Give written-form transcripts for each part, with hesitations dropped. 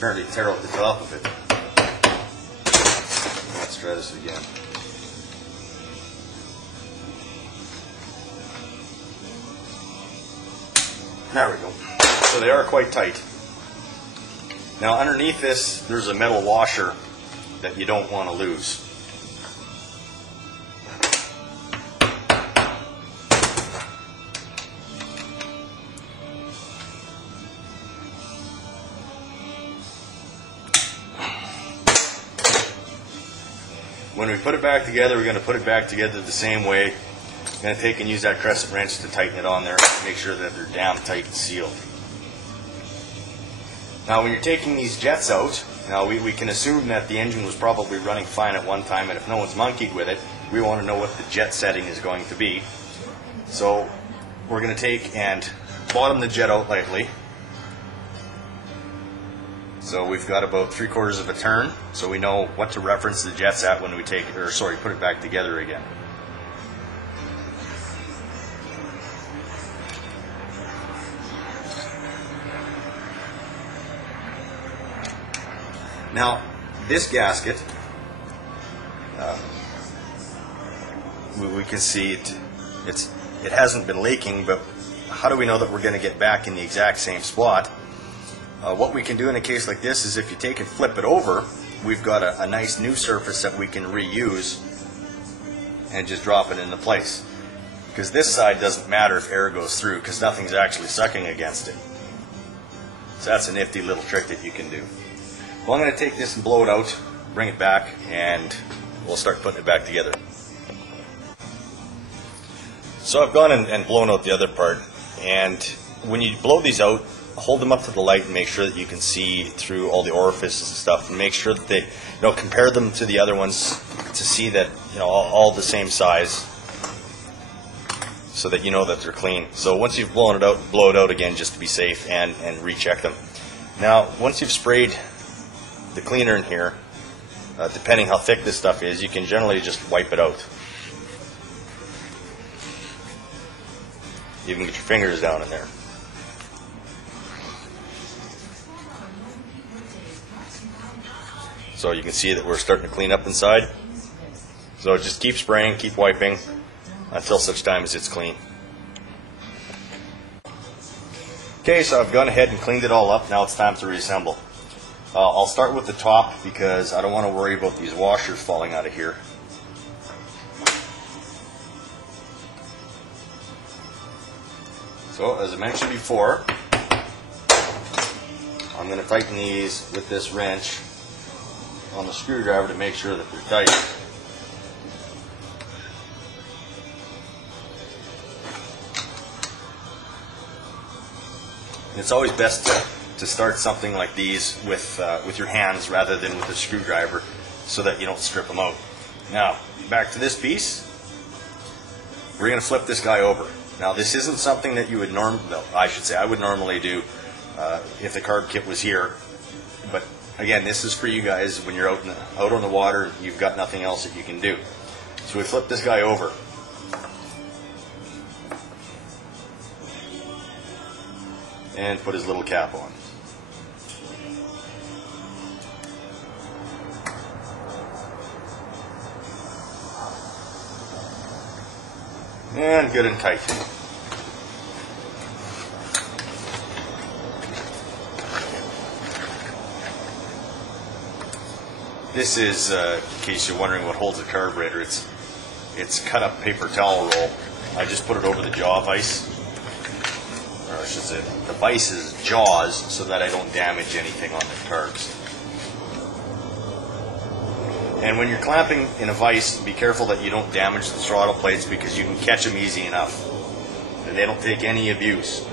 apparently tear out the top of it. Let's try this again. There we go. So they are quite tight. Now underneath this, there's a metal washer that you don't want to lose. When we put it back together, we're going to put it back together the same way. I'm going to take and use that crescent wrench to tighten it on there and make sure that they're damn tight and sealed. Now when you're taking these jets out, now we can assume that the engine was probably running fine at one time, and if no one's monkeyed with it, we want to know what the jet setting is going to be. So we're going to take and bottom the jet out lightly. So we've got about 3/4 of a turn, so we know what to reference the jets at when we take it, or sorry, put it back together again. Now, this gasket, we can see it hasn't been leaking, but how do we know that we're going to get back in the exact same spot? What we can do in a case like this is if you take and flip it over, we've got a nice new surface that we can reuse and just drop it into place. Because this side doesn't matter if air goes through, because nothing's actually sucking against it. So that's a nifty little trick that you can do. Well, I'm going to take this and blow it out, bring it back, and we'll start putting it back together. So I've gone and blown out the other part, and when you blow these out, hold them up to the light and make sure that you can see through all the orifices and stuff, and make sure that they, compare them to the other ones to see that, all the same size, so that you know that they're clean. So once you've blown it out, blow it out again just to be safe, and recheck them. Now, once you've sprayed the cleaner in here, depending how thick this stuff is, you can generally just wipe it out. You can get your fingers down in there. So you can see that we're starting to clean up inside. So just keep spraying, keep wiping until such time as it's clean. Okay, so I've gone ahead and cleaned it all up. Now it's time to reassemble. I'll start with the top because I don't want to worry about these washers falling out of here. So as I mentioned before, I'm going to tighten these with this wrench on the screwdriver to make sure that they're tight. And it's always best to start something like these with your hands rather than with a screwdriver, so that you don't strip them out. Now, back to this piece. We're going to flip this guy over. Now, this isn't something that you would I would normally do if the carb kit was here. But again, this is for you guys when you're out on the water, you've got nothing else that you can do. So we flip this guy over. And put his little cap on. And good and tight. This is, in case you're wondering what holds a carburetor, it's cut up paper towel roll. I just put it over the jaw vise. Or I should say, the vice's jaws, so that I don't damage anything on the carbs. And when you're clamping in a vise, be careful that you don't damage the throttle plates, because you can catch them easy enough. And they don't take any abuse.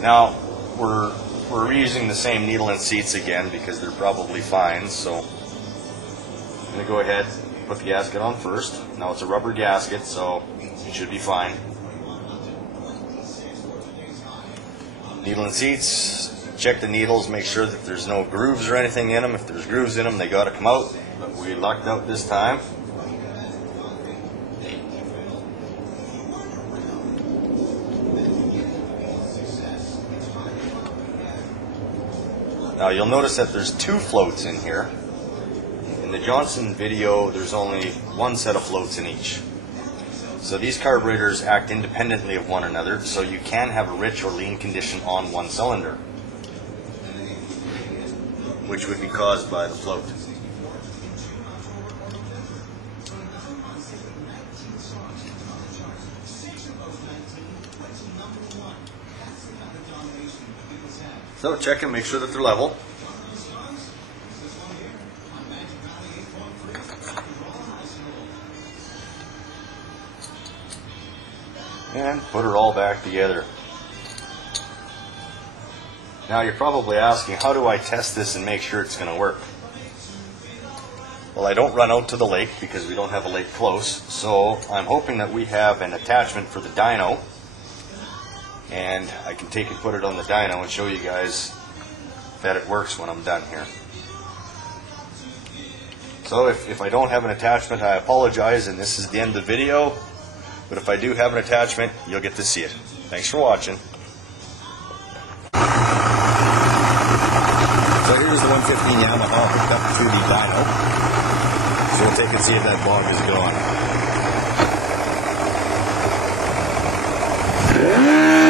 Now, we're reusing the same needle and seats again because they're probably fine, so I'm going to go ahead and put the gasket on first. Now it's a rubber gasket, so it should be fine. Needle and seats, check the needles, make sure that there's no grooves or anything in them. If there's grooves in them, they got to come out, but we lucked out this time. Now you'll notice that there's two floats in here. In the Johnson video, there's only one set of floats in each. So these carburetors act independently of one another, so you can have a rich or lean condition on one cylinder, which would be caused by the float. So check and make sure that they're level. And put it all back together. Now you're probably asking, how do I test this and make sure it's going to work? Well, I don't run out to the lake because we don't have a lake close, so I'm hoping that we have an attachment for the dyno, and I can take and put it on the dyno and show you guys that it works when I'm done here. So if I don't have an attachment, I apologize, and this is the end of the video. But if I do have an attachment, you'll get to see it. Thanks for watching. So here's the 115 Yamaha hooked up to the dyno. So we'll take and see if that bog is gone.